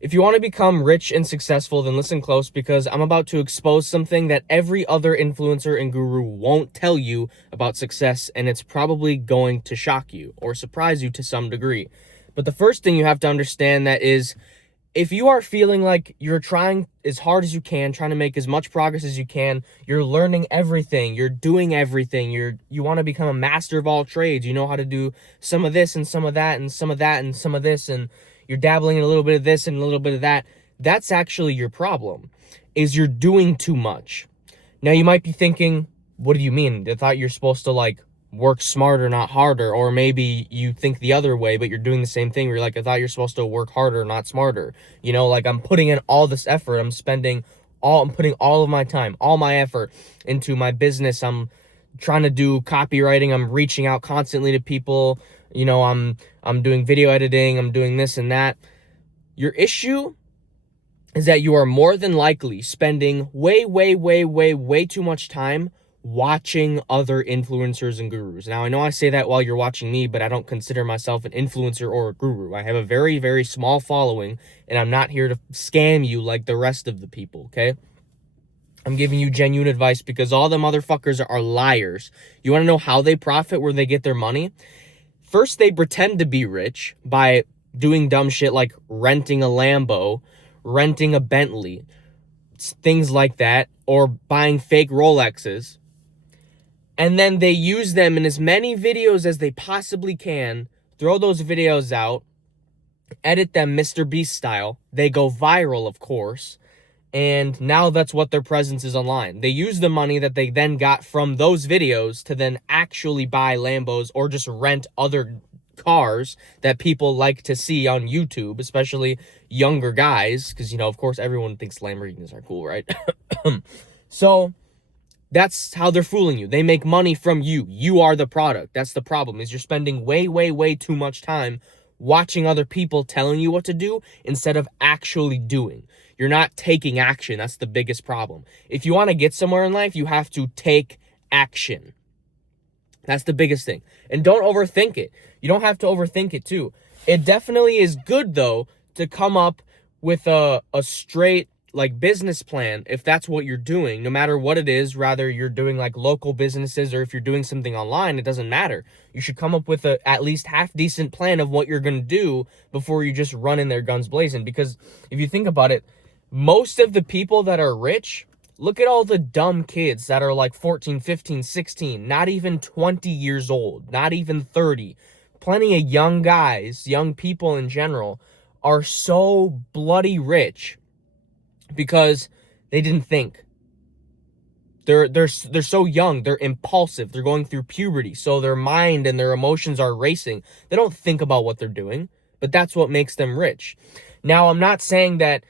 If you want to become rich and successful, then listen close because I'm about to expose something that every other influencer and guru won't tell you about success, and it's probably going to shock you or surprise you to some degree. But the first thing you have to understand that is if you are feeling like you're trying as hard as you can, trying to make as much progress as you can, you're learning everything, you're doing everything, you want to become a master of all trades, you know how to do some of this and some of that and some of that and some of this, and you're dabbling in a little bit of this and a little bit of that, that's actually your problem, is you're doing too much. Now you might be thinking, what do you mean? I thought you're supposed to like work smarter, not harder. Or maybe you think the other way, but you're doing the same thing. Where you're like, I thought you're supposed to work harder, not smarter. You know, like I'm putting in all this effort. I'm putting all of my time, all my effort into my business. I'm trying to do copywriting. I'm reaching out constantly to people. You know, I'm doing video editing. I'm doing this and that. Your issue is that you are more than likely spending way too much time watching other influencers and gurus. Now, I know I say that while you're watching me, but I don't consider myself an influencer or a guru. I have a very small following, and I'm not here to scam you like the rest of the people, okay? I'm giving you genuine advice because all the motherfuckers are liars. You want to know how they profit, where they get their money? First, they pretend to be rich by doing dumb shit like renting a Lambo, renting a Bentley, things like that, or buying fake Rolexes. And then they use them in as many videos as they possibly can, throw those videos out, edit them Mr. Beast style. They go viral, of course. And now that's what their presence is online. They use the money that they then got from those videos to then actually buy Lambos or just rent other cars that people like to see on YouTube, especially younger guys. Because, you know, of course, everyone thinks Lamborghinis are cool, right? So that's how they're fooling you. They make money from you. You are the product. That's the problem, is you're spending way too much time watching other people telling you what to do instead of actually doing. You're not taking action. That's the biggest problem. If you want to get somewhere in life, you have to take action. That's the biggest thing. And don't overthink it. You don't have to overthink it too. It definitely is good, though, to come up with a straight like business plan if that's what you're doing, no matter what it is. Rather you're doing like local businesses or if you're doing something online, it doesn't matter. You should come up with a at least half decent plan of what you're going to do before you just run in there guns blazing. Because if you think about it, most of the people that are rich, look at all the dumb kids that are like 14, 15, 16, not even 20 years old, not even 30. Plenty of young guys, young people in general, are so bloody rich because they didn't think. They're so young, they're impulsive, they're going through puberty, so their mind and their emotions are racing. They don't think about what they're doing, but that's what makes them rich. Now, I'm not saying that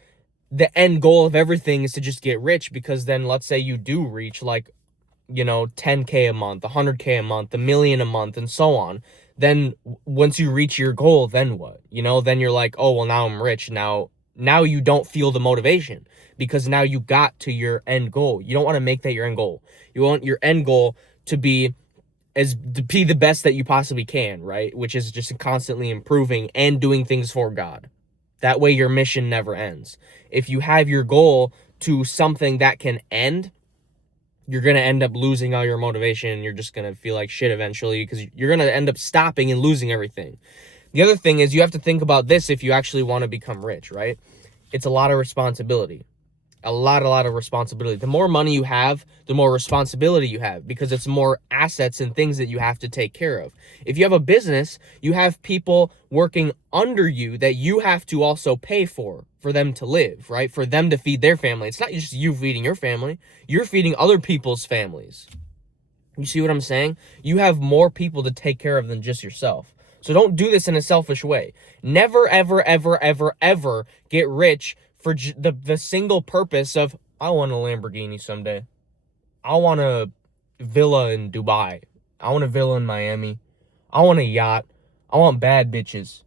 the end goal of everything is to just get rich, because then let's say you do reach like, you know, 10K a month, 100K a month, a million a month, and so on. Then once you reach your goal, then what? You know, then you're like, oh, well, now I'm rich. Now you don't feel the motivation because now you got to your end goal. You don't want to make that your end goal. You want your end goal to be the best that you possibly can, right? Which is just constantly improving and doing things for God. That way your mission never ends. If you have your goal to something that can end, you're going to end up losing all your motivation, and you're just going to feel like shit eventually because you're going to end up stopping and losing everything. The other thing is you have to think about this if you actually want to become rich, right? It's a lot of responsibility. A lot of responsibility. The more money you have, the more responsibility you have, because it's more assets and things that you have to take care of. If you have a business, you have people working under you that you have to also pay for them to live, right? For them to feed their family. It's not just you feeding your family. You're feeding other people's families. You see what I'm saying? You have more people to take care of than just yourself. So don't do this in a selfish way. Never, ever get rich for the single purpose of, I want a Lamborghini someday. I want a villa in Dubai. I want a villa in Miami. I want a yacht. I want bad bitches.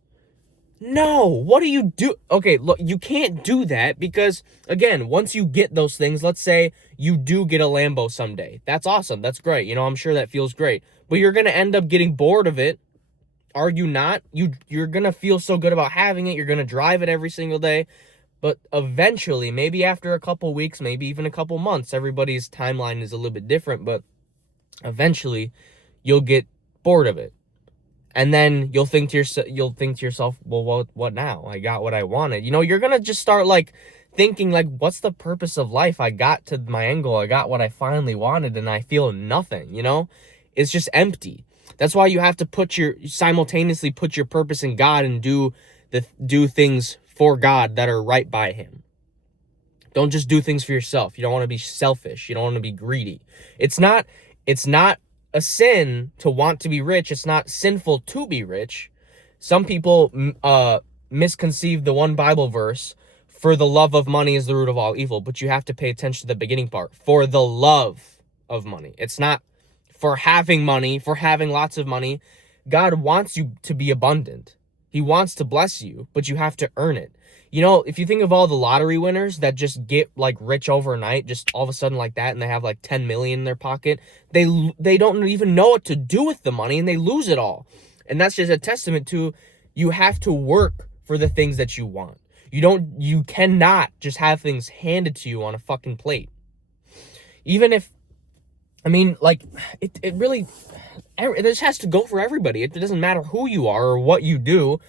No, what do you do? Okay, look, you can't do that because, again, once you get those things, let's say you do get a Lambo someday. That's awesome. That's great. You know, I'm sure that feels great. But you're going to end up getting bored of it Are you not? You're going to feel so good about having it. You're going to drive it every single day. But eventually, maybe after a couple weeks, maybe even a couple months, everybody's timeline is a little bit different, but eventually you'll get bored of it. And then you'll think to yourself, well, what now? I got what I wanted. You're going to just start like thinking like, what's the purpose of life? I got to my end goal. I got what I finally wanted and I feel nothing, It's just empty. That's why you have to simultaneously put your purpose in God and do things for God that are right by him. Don't just do things for yourself. You don't want to be selfish. You don't want to be greedy. It's not a sin to want to be rich. It's not sinful to be rich. Some people misconceive the one Bible verse, for the love of money is the root of all evil, but you have to pay attention to the beginning part. For the love of money. It's not for having money, for having lots of money. God wants you to be abundant. He wants to bless you, but you have to earn it. If you think of all the lottery winners that just get like rich overnight, just all of a sudden like that, and they have like 10 million in their pocket, they don't even know what to do with the money and they lose it all. And that's just a testament to you have to work for the things that you want. You cannot just have things handed to you on a fucking plate. Even if, it really, this has to go for everybody. It doesn't matter who you are or what you do.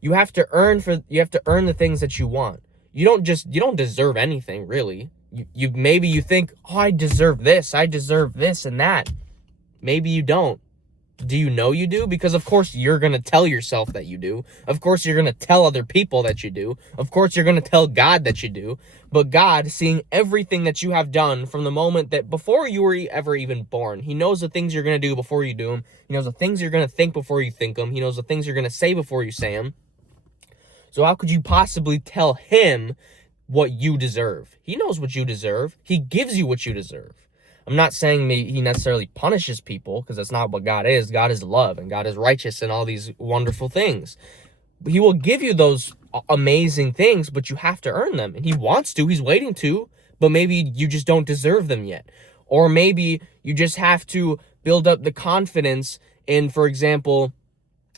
You have to earn the things that you want. You don't deserve anything, really. Maybe you think, oh, I deserve this and that. Maybe you don't. Do you know you do? Because of course you're going to tell yourself that you do. Of course you're going to tell other people that you do. Of course you're going to tell God that you do. But God, seeing everything that you have done from the moment that before you were ever even born, he knows the things you're going to do before you do them. He knows the things you're going to think before you think them. He knows the things you're going to say before you say them. So how could you possibly tell him what you deserve? He knows what you deserve. He gives you what you deserve. I'm not saying he necessarily punishes people, because that's not what God is. God is love, and God is righteous, and all these wonderful things. He will give you those amazing things, but you have to earn them. And he wants to. He's waiting to. But maybe you just don't deserve them yet. Or maybe you just have to build up the confidence in, for example,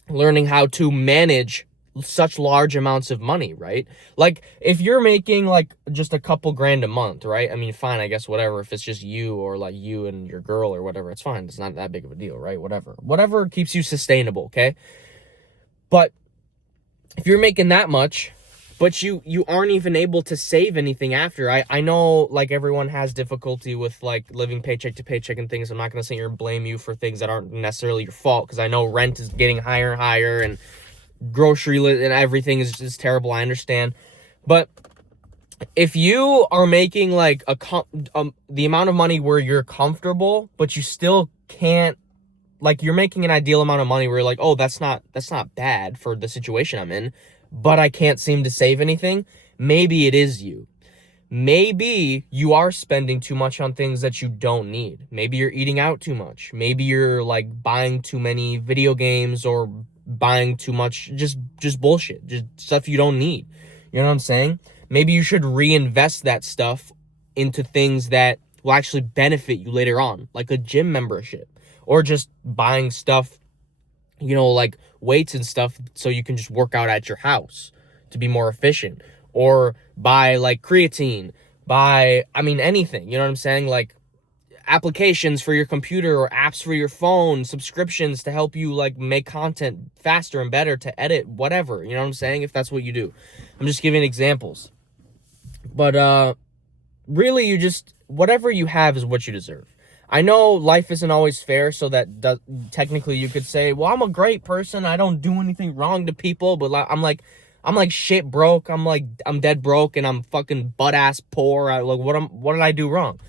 learning how to manage such large amounts of money, right? Like, if you're making like just a couple grand a month, right? I mean, fine, I guess, whatever. If it's just you or like you and your girl or whatever, it's fine. It's not that big of a deal, right? Whatever keeps you sustainable, okay? But if you're making that much, but you aren't even able to save anything after, I know like everyone has difficulty with like living paycheck to paycheck and things. I'm not going to sit here and blame you for things that aren't necessarily your fault, because I know rent is getting higher and higher, and grocery and everything is just terrible. I understand. But if you are making like the amount of money where you're comfortable, but you still can't, like, you're making an ideal amount of money where you're like, oh, that's not bad for the situation I'm in, but I can't seem to save anything. Maybe it is you. Maybe you are spending too much on things that you don't need. Maybe you're eating out too much. Maybe you're like buying too many video games, or buying too much just bullshit, just stuff you don't need. You know what I'm saying? Maybe you should reinvest that stuff into things that will actually benefit you later on, like a gym membership, or just buying stuff, like weights and stuff, so you can just work out at your house to be more efficient, or buy like creatine, anything, you know what I'm saying? Like applications for your computer or apps for your phone, subscriptions to help you like make content faster and better, to edit, whatever, you know what I'm saying? If that's what you do. I'm just giving examples. But really, you just, whatever you have is what you deserve. I know life isn't always fair, so that technically you could say, well, I'm a great person, I don't do anything wrong to people, but I'm like shit broke, I'm dead broke, and I'm fucking butt ass poor. What did I do wrong?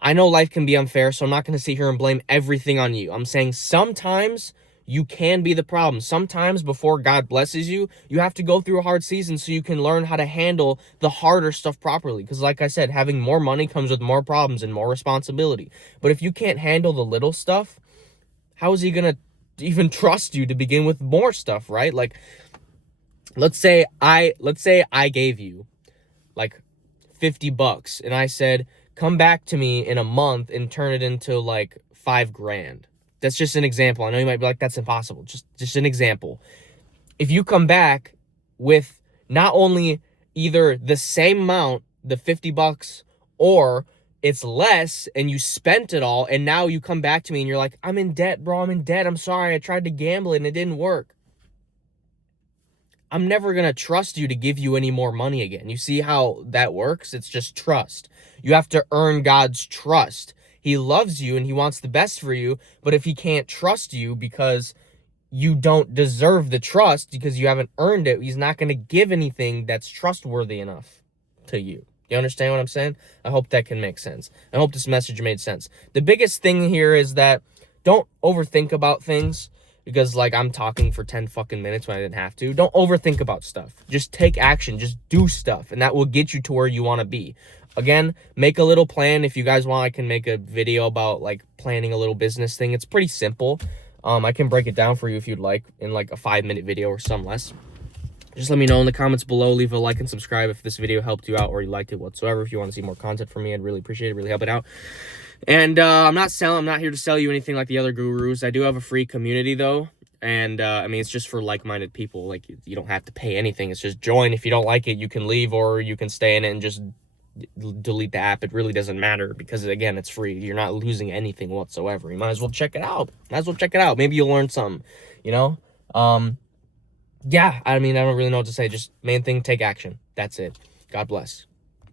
I know life can be unfair, so I'm not going to sit here and blame everything on you. I'm saying sometimes you can be the problem. Sometimes before God blesses you, you have to go through a hard season so you can learn how to handle the harder stuff properly. Because like I said, having more money comes with more problems and more responsibility. But if you can't handle the little stuff, how is he going to even trust you to begin with more stuff, right? Like, let's say I gave you like $50 and I said, come back to me in a month and turn it into like $5 grand. That's just an example. I know you might be like, that's impossible. Just an example. If you come back with not only either the same amount, the $50, or it's less and you spent it all, and now you come back to me and you're like, I'm in debt, bro. I'm in debt. I'm sorry. I tried to gamble and it didn't work. I'm never going to trust you to give you any more money again. You see how that works? It's just trust. You have to earn God's trust. He loves you and he wants the best for you, but if he can't trust you because you don't deserve the trust, because you haven't earned it, he's not going to give anything that's trustworthy enough to you. You understand what I'm saying? I hope that can make sense. I hope this message made sense. The biggest thing here is that don't overthink about things, because like I'm talking for 10 fucking minutes when I didn't have to. Don't overthink about stuff. Just take action. Just do stuff, and that will get you to where you want to be. Again, make a little plan. If you guys want, I can make a video about like planning a little business thing. It's pretty simple. I can break it down for you if you'd like in like a 5-minute video or some less. Just let me know in the comments below. Leave a like and subscribe if this video helped you out or you liked it whatsoever. If you want to see more content from me, I'd really appreciate it. Really help it out. And I'm not here to sell you anything like the other gurus. I do have a free community though. And I mean, it's just for like-minded people. Like, you don't have to pay anything. It's just join. If you don't like it, you can leave, or you can stay in it and just delete the app. It really doesn't matter, because again, it's free. You're not losing anything whatsoever. You might as well check it out. Maybe you'll learn something, you know? Yeah, I mean, I don't really know what to say. Just main thing, take action. That's it. God bless.